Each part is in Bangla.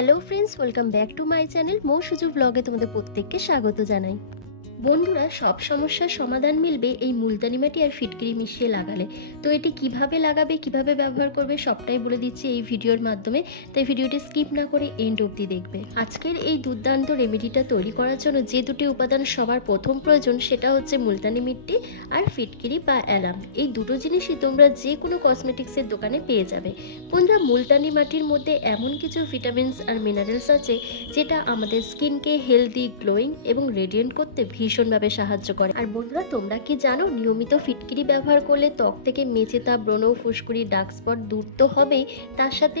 Hello friends, welcome back to my channel Mo Suju ব্লগে তোমাদের প্রত্যেককে স্বাগত জানাই। বন্ধুরা, সব সমস্যার সমাধান মিলবে এই মুলতানি মাটি আর ফিটকিরি মিশিয়ে লাগালে। তো এটি কিভাবে লাগাবে, কিভাবে ব্যবহার করবে সবটাই বলে দিচ্ছি এই ভিডিওর মাধ্যমে, তাই ভিডিওটি স্কিপ না করে এন্ড অবধি দেখবে। আজকের এই দুর্দান্ত রেমেডিটা তৈরি করার জন্য যে দুটি উপাদান সবার প্রথম প্রয়োজন সেটা হচ্ছে মুলতানি মিট্টি আর ফিটকিরি বা অ্যালাম। এই দুটো জিনিসই তোমরা যে কোনো কসমেটিক্সের দোকানে পেয়ে যাবে। বন্ধুরা, মুলতানি মাটির মধ্যে এমন কিছু ভিটামিনস আর মিনারেলস আছে যেটা আমাদের স্কিনকে হেলদি, গ্লোয়িং এবং রেডিয়েন্ট করতে ভীষণভাবে সাহায্য করে। আর বন্ধুরা, তোমরা কি জানো নিয়মিত ফিটকিরি ব্যবহার করলে ত্বক থেকে মেচেতা, ব্রণ, ফুসকুড়ি, ডার্ক স্পট দূর তো হবেই, তার সাথে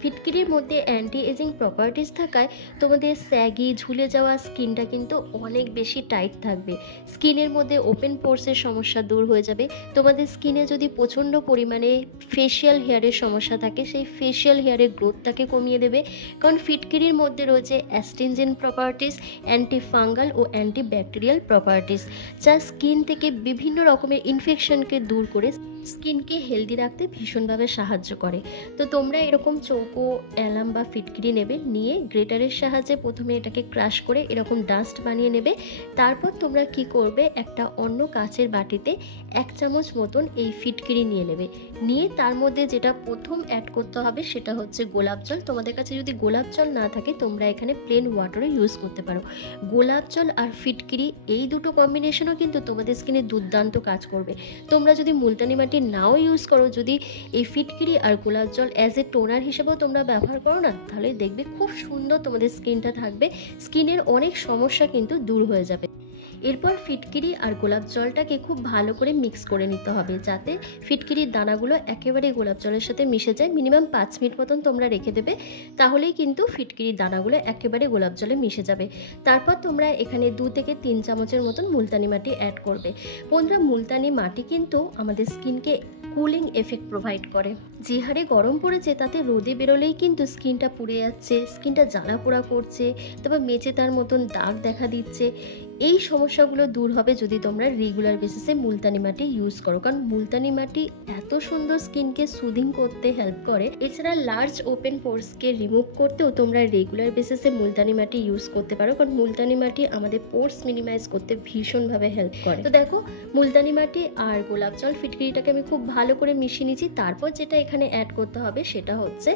ফিটকিরির মধ্যে অ্যান্টি এজিং প্রপার্টিস থাকায় তোমাদের স্যাগি, ঝুলে যাওয়া স্কিনটা কিন্তু অনেক বেশি টাইট থাকবে। স্কিনের মধ্যে ওপেন পোর্সের সমস্যা দূর হয়ে যাবে। তোমাদের স্কিনে যদি প্রচণ্ড পরিমাণে ফেশিয়াল হেয়ারের সমস্যা থাকে, সেই ফেশিয়াল হেয়ারের গ্রোথটাকে কমিয়ে দেবে, কারণ ফিটকিরির মধ্যে রয়েছে অ্যাস্টিনজেন্ট প্রপার্টিস, অ্যান্টি ফাঙ্গাল ও অ্যান্টি ব্যাকটেরিয়াল প্রপার্টিস, যা স্কিন থেকে বিভিন্ন রকমের ইনফেকশনকে দূর করে স্কিনকে হেলদি রাখতে ভীষণভাবে সাহায্য করে। তো তোমরা এরকম চৌকো অ্যালাম বা ফিটকিরি নেবে, নিয়ে গ্রেটারের সাহায্যে প্রথমে এটাকে ক্রাশ করে এরকম ডাস্ট বানিয়ে নেবে। তারপর তোমরা কি করবে, একটা অন্য কাচের বাটিতে 1 চামচ মতন এই ফিটকিরি নিয়ে নেবে। নিয়ে তার মধ্যে যেটা প্রথম অ্যাড করতে হবে সেটা হচ্ছে গোলাপ জল। তোমাদের কাছে যদি গোলাপ জল না থাকে তোমরা এখানে প্লেন ওয়াটারও ইউজ করতে পারো। গোলাপ জল আর ফিটকিরি এই দুটো কম্বিনেশনও কিন্তু তোমাদের স্কিনে দুর্দান্ত কাজ করবে। তোমরা যদি মুলতানি মাটি নাও ইউজ করো, যদি এই ফিটকিরি আর গোলাপ জল অ্যাজ এ টোনার হিসেবেও তোমরা ব্যবহার করো না, তাহলে দেখবে খুব সুন্দর তোমাদের স্কিনটা থাকবে। স্কিনের অনেক সমস্যা কিন্তু দূর হয়ে যাবে। এরপর ফিটকিরি আর গোলাপ জলটাকে খুব ভালো করে মিক্স করে নিতে হবে, যাতে ফিটকিরির দানাগুলো একেবারে গোলাপ জলের সাথে মিশে যায়। মিনিমাম 5 মিনিট মতন তোমরা রেখে দেবে, তাহলেই কিন্তু ফিটকিরির দানাগুলো একেবারে গোলাপ জলে মিশে যাবে। তারপর তোমরা এখানে 2 থেকে 3 চামচের মতন মুলতানি মাটি অ্যাড করবে। বন্ধুরা, মুলতানি মাটি কিন্তু আমাদের স্কিনকে কুলিং এফেক্ট প্রোভাইড করে। যে হারে গরম পড়েছে তাতে রোদে বেরোলেই কিন্তু স্কিনটা পুড়ে যাচ্ছে, স্কিনটা জ্বালা পোড়া করছে, তারপর মেচে তার মতন দাগ দেখা দিচ্ছে। এই সমস্যাগুলো দূর হবে যদি তোমরা রেগুলার বেসিসে মুলতানি মাটি ইউজ করো, কারণ মুলতানি মাটি এত সুন্দর স্কিনকে সুদিং করতে হেল্প করে। এছাড়া লার্জ ওপেন পোর্সকে রিমুভ করতেও তোমরা রেগুলার বেসিসে মুলতানি মাটি ইউজ করতে পারো, কারণ মুলতানি মাটি আমাদের পোর্স মিনিমাইজ করতে ভীষণভাবে হেল্প করে। তো দেখো, মুলতানি মাটি আর গোলাপ জল ফিটকিরিটাকে আমি খুব ভালো করে মিশিয়ে নিচ্ছি। তারপর যেটা এখানে অ্যাড করতে হবে সেটা হচ্ছে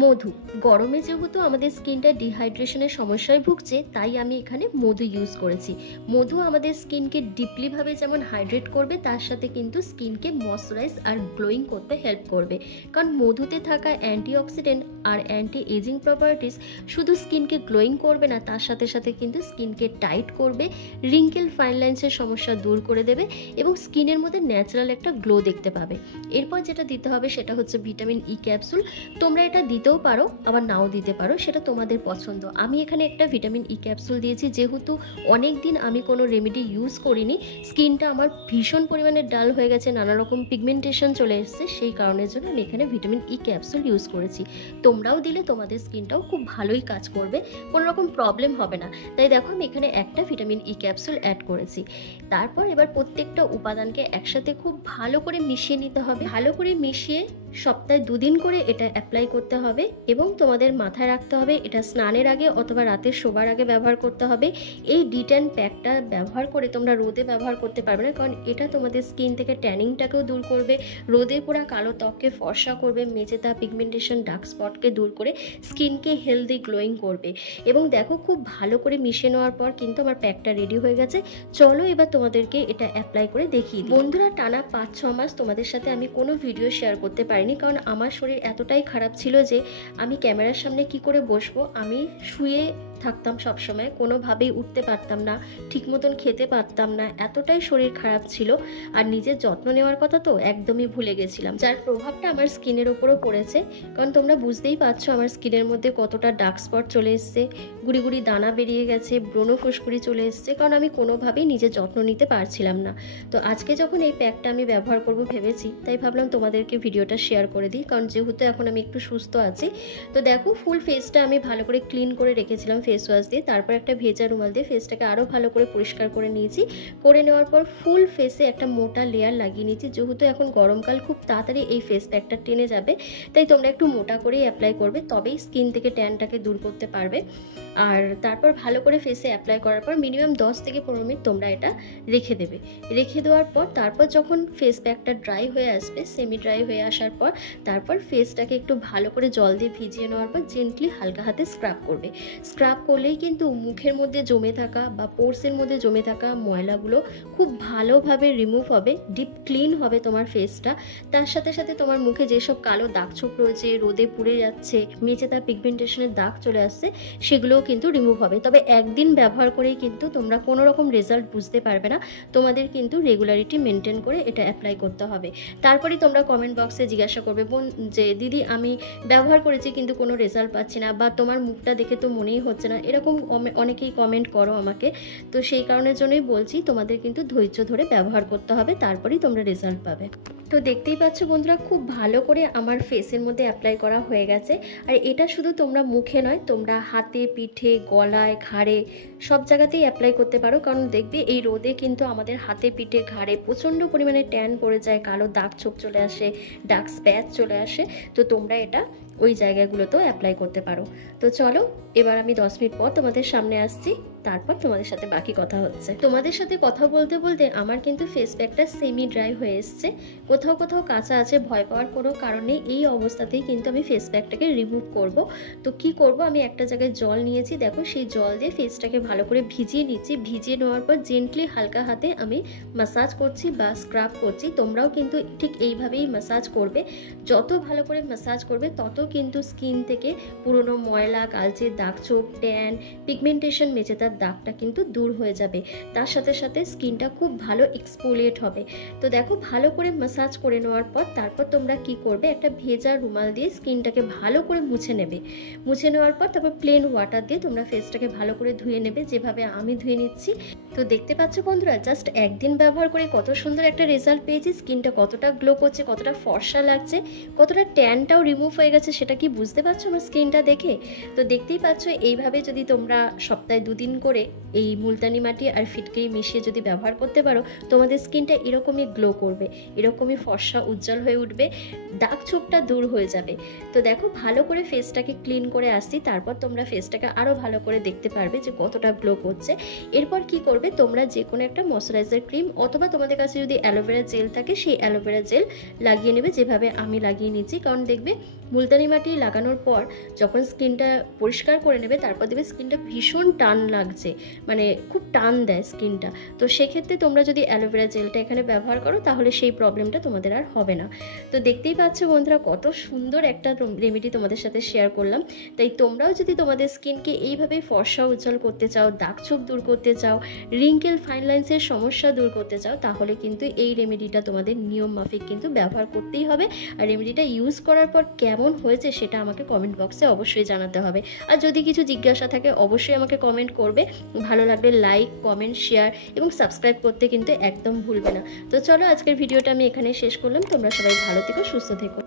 মধু। গরমে যেহেতু আমাদের স্কিনটা ডিহাইড্রেশনের সমস্যায় ভুগছে, তাই আমি এখানে মধু ইউজ করেছি। মধু আমাদের স্কিনকে ডিপলিভাবে যেমন হাইড্রেট করবে, তার সাথে কিন্তু স্কিনকে ময়শ্চারাইজ আর গ্লোয়িং করতে হেল্প করবে, কারণ মধুতে থাকা অ্যান্টিঅক্সিডেন্ট আর অ্যান্টি এজিং প্রপার্টিস শুধু স্কিনকে গ্লোয়িং করবে না, তার সাথে সাথে কিন্তু স্কিনকে টাইট করবে, রিঙ্কেল, ফাইন লাইন্সের সমস্যা দূর করে দেবে এবং স্কিনের মধ্যে ন্যাচারাল একটা গ্লো দেখতে পাবে। এরপর যেটা দিতে হবে সেটা হচ্ছে ভিটামিন ই ক্যাপসুল। তোমরা এটা দিতেও পারো, আবার নাও দিতে পারো, সেটা তোমাদের পছন্দ। আমি এখানে একটা ভিটামিন ই ক্যাপসুল দিয়েছি, যেহেতু অনেক দিন আমি কোনো রেমেডি ইউজ করিনি, স্কিনটা আমার ভীষণ পরিমাণে ডাল হয়ে গেছে, নানা রকম পিগমেন্টেশন চলে এসেছে, সেই কারণের জন্য আমি এখানে ভিটামিন ই ক্যাপসুল ইউজ করেছি। তোমরাও দিলে তোমাদের স্কিনটাও খুব ভালোই কাজ করবে, কোনো রকম প্রবলেম হবে না। তাই দেখো, আমি এখানে একটা ভিটামিন ই ক্যাপসুল অ্যাড করেছি। তারপর এবার প্রত্যেকটা উপাদানকে একসাথে খুব ভালো করে মিশিয়ে নিতে হবে। ভালো করে মিশিয়ে সপ্তাহে 2 দিন করে এটা অ্যাপ্লাই করতে হবে এবং তোমাদের মাথায় রাখতে হবে এটা স্নানের আগে অথবা রাতে শোবার আগে ব্যবহার করতে হবে। এই D10 প্যাকটা ব্যবহার করে তোমরা রোদে ব্যবহার করতে পারবে না, কারণ এটা তোমাদের স্কিন থেকে ট্যানিংটাকেও দূর করবে, রোদে পোড়া কালো ত্বককে ফর্সা করবে, মেচেতা, পিগমেন্টেশন, ডার্ক স্পটকে দূর করে স্কিনকে হেলদি, গ্লোয়িং করবে। এবং দেখো, খুব ভালো করে মিশিয়ে নেওয়ার পর কিন্তু আমার প্যাকটা রেডি হয়ে গেছে। চলো এবার তোমাদেরকে এটা অ্যাপ্লাই করে দেখিয়ে দিই। বন্ধুরা, টানা 5-6 মাস তোমাদের সাথে আমি কোনো ভিডিও শেয়ার করতে পারিনি, কারণ আমার শরীর এতটাই খারাপ ছিল যে আমি ক্যামেরার সামনে কি করে বসবো, আমি শুয়ে থাকতাম সবসময়, কোনোভাবেই উঠতে পারতাম না, ঠিক মতন খেতে পারতাম না, এতটাই শরীর খারাপ ছিল। আর নিজের যত্ন নেওয়ার কথা তো একদমই ভুলে গেছিলাম, যার প্রভাবটা আমার স্কিনের ওপরও পড়েছে। কারণ তোমরা বুঝতেই পারছো আমার স্কিনের মধ্যে কতটা ডার্ক স্পট চলে এসছে, গুড়ি গুড়ি দানা বেরিয়ে গেছে, ব্রণ, ফুসকুড়ি চলে এসছে, কারণ আমি কোনোভাবেই নিজের যত্ন নিতে পারছিলাম না। তো আজকে যখন এই প্যাকটা আমি ব্যবহার করব ভেবেছি, তাই ভাবলাম তোমাদেরকে ভিডিওটা শেয়ার করে দিই, কারণ যেহেতু এখন আমি একটু সুস্থ আছি। তো দেখো, ফুল ফেসটা আমি ভালো করে ক্লিন করে রেখেছিলাম ফেস ওয়াশ দিয়ে, তারপর একটা ভেজা রুমাল দিয়ে ফেসটাকে আরও ভালো করে পরিষ্কার করে নিয়েছি। করে নেওয়ার পর ফুল ফেসে একটা মোটা লেয়ার লাগিয়ে নিয়েছি। যেহেতু এখন গরমকাল, খুব তাড়াতাড়ি এই ফেস প্যাকটা টেনে যাবে, তাই তোমরা একটু মোটা করেই অ্যাপ্লাই করবে, তবেই স্কিন থেকে ট্যানটাকে দূর করতে পারবে। আর তারপর ভালো করে ফেসে অ্যাপ্লাই করার পর মিনিমাম 10 থেকে 15 মিনিট তোমরা এটা রেখে দেবে। রেখে দেওয়ার পর তারপর যখন ফেস প্যাকটা ড্রাই হয়ে আসবে, সেমি ড্রাই হয়ে আসার পর তারপর ফেসটাকে একটু ভালো করে জল দিয়ে ভিজিয়ে নেওয়ার পর জেন্টলি হালকা হাতে স্ক্রাব করবে। স্ক্রাব করলেই কিন্তু মুখের মধ্যে জমে থাকা বা পোর্সের মধ্যে জমে থাকা ময়লাগুলো খুব ভালোভাবে রিমুভ হবে, ডিপ ক্লিন হবে তোমার ফেসটা। তার সাথে সাথে তোমার মুখে যেসব কালো দাগ ছোপ রয়েছে, রোদে পুড়ে যাচ্ছে, মেচে তার পিগমেন্টেশনের দাগ চলে আসছে, সেগুলোও কিন্তু রিমুভ হবে। তবে একদিন ব্যবহার করেই কিন্তু তোমরা কোনো রকম রেজাল্ট বুঝতে পারবে না, তোমাদের কিন্তু রেগুলারিটি মেনটেন করে এটা অ্যাপ্লাই করতে হবে। তারপরেই তোমরা কমেন্ট বক্সে জিজ্ঞাসা করবে বোন যে দিদি আমি ব্যবহার করেছি কিন্তু কোনো রেজাল্ট পাচ্ছি না, বা তোমার মুখটা দেখে তো মনেই হচ্ছে না, এরকম অনেকেই কমেন্ট করো আমাকে। তো সেই কারণের জন্যই বলছি তোমাদের কিন্তু ধৈর্য ধরে ব্যবহার করতে হবে, তারপরেই তোমরা রেজাল্ট পাবে। তো দেখতেই পাচ্ছ বন্ধুরা, খুব ভালো করে আমার ফেসের মধ্যে অ্যাপ্লাই করা হয়ে গেছে। আর এটা শুধু তোমরা মুখে নয়, তোমরা হাতে, পিঠে, গলায়, ঘাড়ে সব জায়গাতেই অ্যাপ্লাই করতে পারো। কারণ দেখবে এই রোদে কিন্তু আমাদের হাতে, পিঠে, ঘাড়ে প্রচণ্ড পরিমাণে ট্যান পড়ে যায়, কালো দাগ ছোপ চলে আসে, ডার্ক স্প্যাচ চলে আসে। তো তোমরা এটা ওই জায়গাগুলোতেও অ্যাপ্লাই করতে পারো। তো চলো এবার আমি 10 মিনিট পর তোমাদের সামনে আসছি, তারপর তোমাদের সাথে বাকি কথা হচ্ছে। তোমাদের সাথে কথা বলতে বলতে আমার কিন্তু ফেস প্যাকটা সেমি ড্রাই হয়ে এসছে, কোথাও কোথাও কাঁচা আছে, ভয় পাওয়ার কোনো কারণ নেই। এই অবস্থাতেই কিন্তু আমি ফেস প্যাকটাকে রিমুভ করব। তো কি করব, আমি একটা জায়গায় জল নিয়েছি, দেখো সেই জল দিয়ে ফেসটাকে ভালো করে ভিজিয়ে নিচ্ছি। ভিজিয়ে নেওয়ার পর জেন্টলি হালকা হাতে আমি ম্যাসাজ করছি বা স্ক্রাব করছি। তোমরাও কিন্তু ঠিক এইভাবেই ম্যাসাজ করবে। যত ভালো করে ম্যাসাজ করবে তত কিন্তু স্কিন থেকে পুরনো ময়লা, কালচে দাগ ছোপ, ট্যান, পিগমেন্টেশন, মেচে তার দাগটা কিন্তু দূর হয়ে যাবে। তার সাথে সাথে স্কিনটা খুব ভালো এক্সফোলিয়েট হবে। তো দেখো ভালো করে ম্যাসাজ করে নেওয়ার পর তারপর তোমরা কি করবে, একটা ভেজা রুমাল দিয়ে স্কিনটাকে ভালো করে মুছে নেবে। মুছে নেওয়ার পর তারপর প্লেন ওয়াটার দিয়ে তোমরা ফেসটাকে ভালো করে ধুয়ে নেবে, যেভাবে আমি ধুয়ে নিচ্ছি। তো দেখতে পাচ্ছ বন্ধুরা, জাস্ট একদিন ব্যবহার করে কত সুন্দর একটা রেজাল্ট পেয়েছি। স্কিনটা কতটা গ্লো করছে, কতটা ফর্সা লাগছে, কতটা ট্যানটাও রিমুভ হয়ে গেছে, সেটা কি বুঝতে পারছো আমার স্কিনটা দেখে? তো দেখতেই পাচ্ছ, এইভাবে যদি তোমরা সপ্তাহে 2 দিন করে এই মুলতানি মাটি আর ফিটকিরি মিশিয়ে যদি ব্যবহার করতে পারো, তোমাদের স্কিনটা এরকমই গ্লো করবে, এরকমই ফর্সা উজ্জ্বল হয়ে উঠবে, দাগ ছোপটা দূর হয়ে যাবে। তো দেখো ভালো করে ফেসটাকে ক্লিন করে আসছি, তারপর তোমরা ফেসটাকে আরও ভালো করে দেখতে পারবে যে কতটা গ্লো করছে। এরপর কি করবে, তোমরা যে কোনো একটা ময়শ্চারাইজার ক্রিম অথবা তোমাদের কাছে যদি অ্যালোভেরা জেল থাকে সেই অ্যালোভেরা জেল লাগিয়ে নেবে, যেভাবে আমি লাগিয়ে নিচ্ছি। কারণ দেখবে মুলতানি মাটি লাগানোর পর যখন স্কিনটা পরিষ্কার করে নেবে, তারপর দেখবে স্কিনটা ভীষণ টান লাগছে, মানে খুব টান দেয় স্কিনটা। তো সেক্ষেত্রে তোমরা যদি অ্যালোভেরা জেলটা এখানে ব্যবহার করো তাহলে সেই প্রবলেমটা তোমাদের আর হবে না। তো দেখতেই পাচ্ছ বন্ধুরা, কত সুন্দর একটা রেমেডি তোমাদের সাথে শেয়ার করলাম। তাই তোমরাও যদি তোমাদের স্কিনকে এইভাবে ফর্সা উজ্জ্বল করতে চাও, দাগ ছোপ দূর করতে চাও, রিঙ্কেল, ফাইন লাইন্সের সমস্যা দূর করতে চাও, তাহলে কিন্তু এই রেমেডিটা তোমাদের নিয়ম মাফিক কিন্তু ব্যবহার করতেই হবে। আর রেমেডিটা ইউজ করার পর কেমন হয়েছে সেটা আমাকে কমেন্ট বক্সে অবশ্যই জানাতে হবে। আর যদি কিছু জিজ্ঞাসা থাকে অবশ্যই আমাকে কমেন্ট করবে। ভালো লাগলে লাইক, কমেন্ট, শেয়ার এবং সাবস্ক্রাইব করতে কিন্তু একদম ভুলবে না। তো চলো আজকের ভিডিওটা আমি এখানে শেষ করলাম। তোমরা সবাই ভালো থেকো, সুস্থ থেকো।